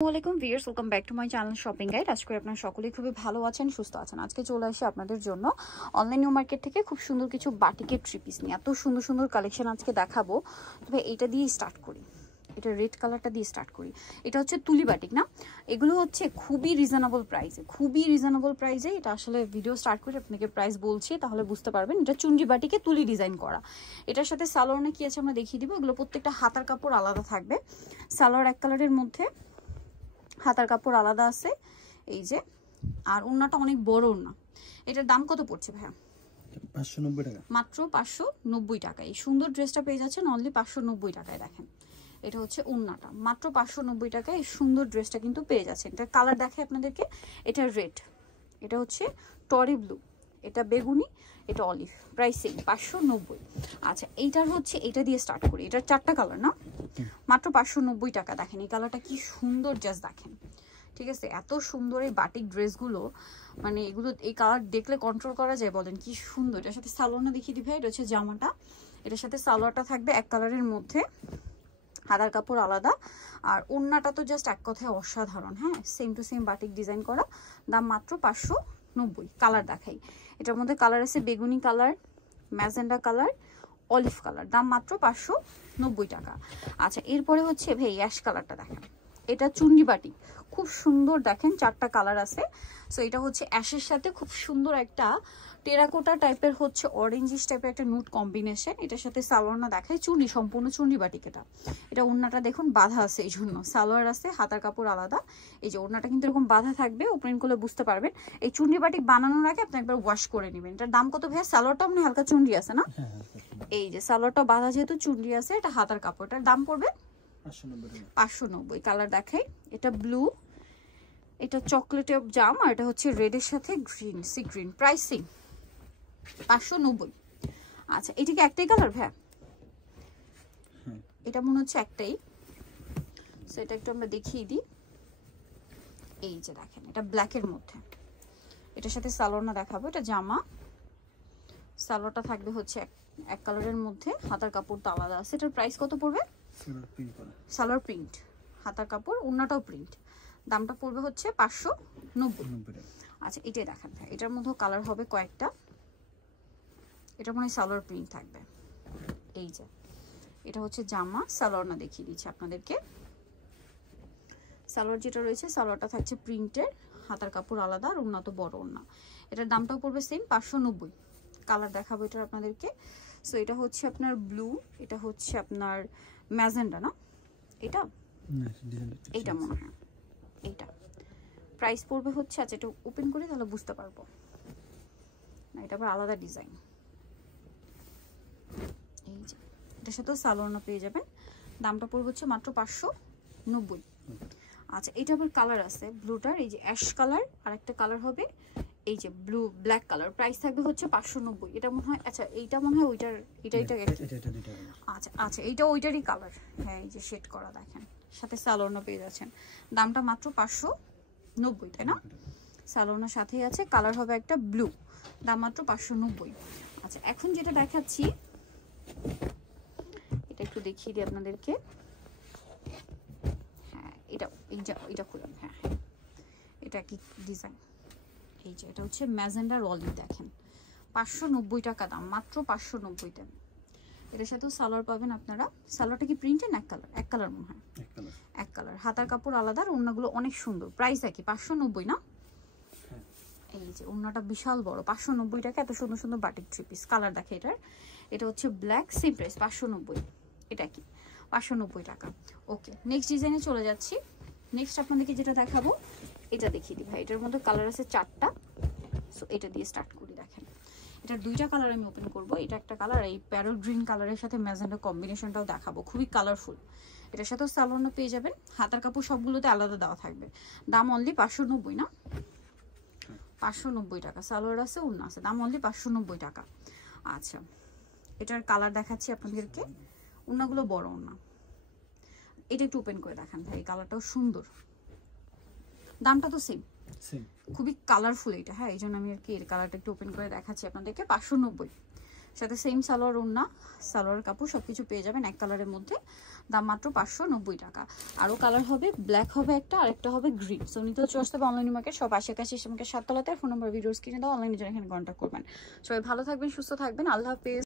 আসসালামু আলাইকুম viewers, welcome back to my channel shopping guide. আজকে আপনারা সকলেই খুবই ভালো আছেন, সুস্থ আছেন। আজকে চলে আসি আপনাদের জন্য অনলাইন নিউ মার্কেট থেকে খুব সুন্দর কিছু বাটিকের থ্রি পিস নিয়ে। এত সুন্দর সুন্দর কালেকশন আজকে দেখাবো। তবে এইটা দিয়ে স্টার্ট করি, এটা রেড কালারটা দিয়ে স্টার্ট করি। এটা হচ্ছে তুলি বাটিক না, এগুলো হচ্ছে খুবই রিজনেবল প্রাইসে। এটা আসলে ভিডিও স্টার্ট করে আপনাকে প্রাইস বলছি, তাহলে বুঝতে পারবেন। এটা চুনরি বাটিকে তুলি ডিজাইন করা। এটার সাথে সালোয়ারে কি আছে আমরা দেখিয়ে দিব। এগুলো প্রত্যেকটা হাতার কাপড় আলাদা থাকবে। সালোয়ার এক কালারের মধ্যে, হাতার কাপড় আলাদা আছে এই যে। আর ওড়নাটা অনেক বড় ওড়না। এটার দাম কত পড়ছে ভাইয়া? 590 টাকা, মাত্র 590 টাকা। এই সুন্দর ড্রেসটা পেয়ে যাচ্ছেন অনলি 590 টাকায়। দেখেন এটা হচ্ছে ওড়নাটা, মাত্র 590 টাকায় এই সুন্দর ড্রেসটা কিন্তু পেয়ে যাচ্ছেন। এটা কালার দেখে আপনাদেরকে, এটা রেড, এটা হচ্ছে টরি ব্লু, এটা বেগুনি, এটা অলিভ। প্রাইসিং 590। আচ্ছা এইটার হচ্ছে, এটা দিয়ে স্টার্ট করি। এটার চারটা কালার না, মাত্র 590 টাকা। দেখেন এই কালারটা কি সুন্দর, জাস্ট দেখেন। ঠিক আছে, এত সুন্দর এই বাটিক ড্রেসগুলো, মানে এগুলো এই কালার দেখলে কন্ট্রোল করা যায়, বলেন কি সুন্দর। এটার সাথে সালোয়ারটা দেখিয়ে দিই ভাই। এটা হচ্ছে জামাটা, এটার সাথে সালোয়ারটা থাকবে এক কালারের মধ্যে, হাতার কাপড় আলাদা। আর ওড়নাটা তো জাস্ট এক কথায় অসাধারণ। হ্যাঁ, same to same batik design করা। দাম মাত্র 590। কালার দেখাই, এটার মধ্যে কালার আছে বেগুনি colour, magenta colour, olive colour. দাম মাত্র 590 টাকা। আচ্ছা এরপরে হচ্ছে ভাই অ্যাশ কালারটা দেখেন, এটা চুন্ডি বাটি, খুব সুন্দর। দেখেন চারটা কালার আছে। সো এটা হচ্ছে অ্যাশের সাথে খুব সুন্দর একটা টেরাকোটা টাইপের হচ্ছে অরেঞ্জিশ টাইপের একটা নুট কম্বিনেশন। এটার সাথে সালোয়ারটা দেখায় চুন্ডি, সম্পূর্ণ চুন্ডি বাটিক। এটা ওড়নাটা দেখুন বাঁধা আছে, এই জন্য সালোয়ার আছে, হাতার কাপড় আলাদা। এই যে ওড়নাটা কিন্তু এরকম বাঁধা থাকবে, ওপেন করলে বুঝতে পারবেন। এই চুন্ডি বাটিক বানানোর আগে আপনি একবার ওয়াশ করে নেবেন। এটার দাম কত ভাইয়া? সালোয়ারটা মানে হালকা চুন্ডি আছে না, এই যে সালোয়ারটা বাঁধা যেহেতু চুন্ডি আছে, এটা হাতার কাপড়টার দাম পড়বে 590। কালার দেখাই, এটা ব্লু, এটা চকলেট জাম, আর এটা হচ্ছে রেডের সাথে গ্রিন, সি গ্রিন। প্রাইসিং 590। আচ্ছা এটা কি একটাই কালার ভাইয়া? এটা মনে হচ্ছে একটাই। সো এটা একটু আমরা দেখিয়ে দিই। এই যে দেখেন এটা ব্ল্যাকের মধ্যে, এটার সাথে সালোয়ারটা দেখাবো। এটা জামা, সালোয়ারটা থাকবে হচ্ছে এক কালারের মধ্যে, হাতার কাপড়টা আলাদা আছে। এটার প্রাইস কত পড়বে? সালোয়ার প্রিন্ট, হাতার কাপড়, ওড়নাটাও প্রিন্ট। দামটা পড়বে হচ্ছে 590। আচ্ছা এটাই দেখান ভাই, এটার মধ্যে কালার হবে কয়েকটা। এটা মনে হয় সালোয়ার প্রিন্ট থাকবে। এই যে এটা হচ্ছে জামা, সালোয়ার না দেখিয়ে দিচ্ছি আপনাদেরকে। সালোয়ার যেটা রয়েছে, সালোয়ারটা থাকছে প্রিন্টের, হাতার কাপড় আলাদা, আর ওড়না তো বড় ওড়না। এটার দামটাও পড়বে সেম 590। কালার দেখাবো এটার আপনাদেরকে। সো এটা হচ্ছে আপনার ব্লু, এটা হচ্ছে আপনার ম্যাজেন্ডা না, এটা এইটা মনে হয় এইটা। প্রাইস পড়বে হচ্ছে, আচ্ছা এটা ওপেন করে তাহলে বুঝতে পারবো না, এটা আবার আলাদা ডিজাইন। এই যে এটার সাথেও সালোয়ার পেয়ে যাবেন। দামটা পড়বে হচ্ছে মাত্র 590। আচ্ছা এটা আবার কালার আছে ব্লুটার, এই যে অ্যাশ কালার, আর একটা কালার হবে এই যে ব্লু ব্ল্যাক কালার। প্রাইস থাকবে হচ্ছে 590। এটা মনে হয়, আচ্ছা এইটা মনে হয় ওইটার, এটা আচ্ছা আচ্ছা এইটা ওইটারই কালার। হ্যাঁ এই যে শেড করা দেখেন, সাথে সালোয়ার পেয়ে যাচ্ছেন। দামটা মাত্র 590, তাই না? সালোয়ার সাথেই আছে, কালার হবে একটা ব্লু, দাম মাত্র 590। আচ্ছা এখন যেটা দেখাচ্ছি, এটা একটু দেখিয়ে দিই আপনাদেরকে। হ্যাঁ এটা খুললাম। হ্যাঁ এটা কি ডিজাইন, এই যে এটা হচ্ছে ম্যাজেন্ডা রলি। দেখেন 590 টাকা দাম, মাত্র 590-তে। এটার সাথেও সালোয়ার পাবেন আপনারা। সালোয়ারটা কি প্রিন্টের না এক কালার? এক কালার মনে হয়, এক কালার। হাতার কাপড় আলাদা, আর ওড়নাগুলো অনেক সুন্দর। প্রাইস একই 590 না? এই যে ওড়নাটা বিশাল বড়, 590 টাকা। এত সুন্দর সুন্দর বাটিক থ্রি পিস। কালার দেখে এটার, এটা হচ্ছে ব্ল্যাক, সেম প্রাইস 590। এটা কি 590 টাকা। ওকে নেক্সট ডিজাইনে চলে যাচ্ছি। নেক্সট আপনাদেরকে যেটা দেখাবো, এটা দেখিয়ে দিই ভাই। এটার মধ্যে কালার আছে চারটা। সো এটা দিয়ে স্টার্ট করি। দেখেন এটার দুইটা কালার আমি ওপেন করব। এটা একটা কালার, এই প্যারোট গ্রিন কালারের সাথে ম্যাজেন্ডা কম্বিনেশনটাও দেখাবো, খুবই কালারফুল। এটার সাথেও সালোয়ার পেয়ে যাবেন, হাতার কাপড় সবগুলোতে আলাদা দেওয়া থাকবে। দাম অনলি 590 না, 590 টাকা। সালোয়ার আছে, ওড়না আছে, দাম অনলি 590 টাকা। আচ্ছা এটার কালার দেখাচ্ছি আপনাদেরকে। ওড়নাগুলো বড় ওড়না। এটা একটু ওপেন করে দেখান ভাই, কালারটাও সুন্দর। দামটা তো সেম, খুবই কালারফুল এটা। হ্যাঁ এই জন্য আমি আর কি এর কালারটা একটু ওপেন করে দেখাচ্ছি আপনাদেরকে। 590। সাথে সেম সালোয়ার ওড়না, সালোয়ার কাপড় সবকিছু পেয়ে যাবেন এক কালারের মধ্যে। দাম মাত্র 590 টাকা। আরও কালার হবে, ব্ল্যাক হবে একটা, আরেকটা হবে গ্রিন। সো নিতে চলে আসতে হবে অনলাইন মার্কেট সব আশেপাশে আমাকে 7 তলাতে। ফোন নাম্বার ভিডিওস কিনে দাও, অনলাইনে জন্য এখানে কন্ট্যাক্ট করবেন। সবাই ভালো থাকবেন, সুস্থ থাকবেন, আল্লাহ হাফেজ।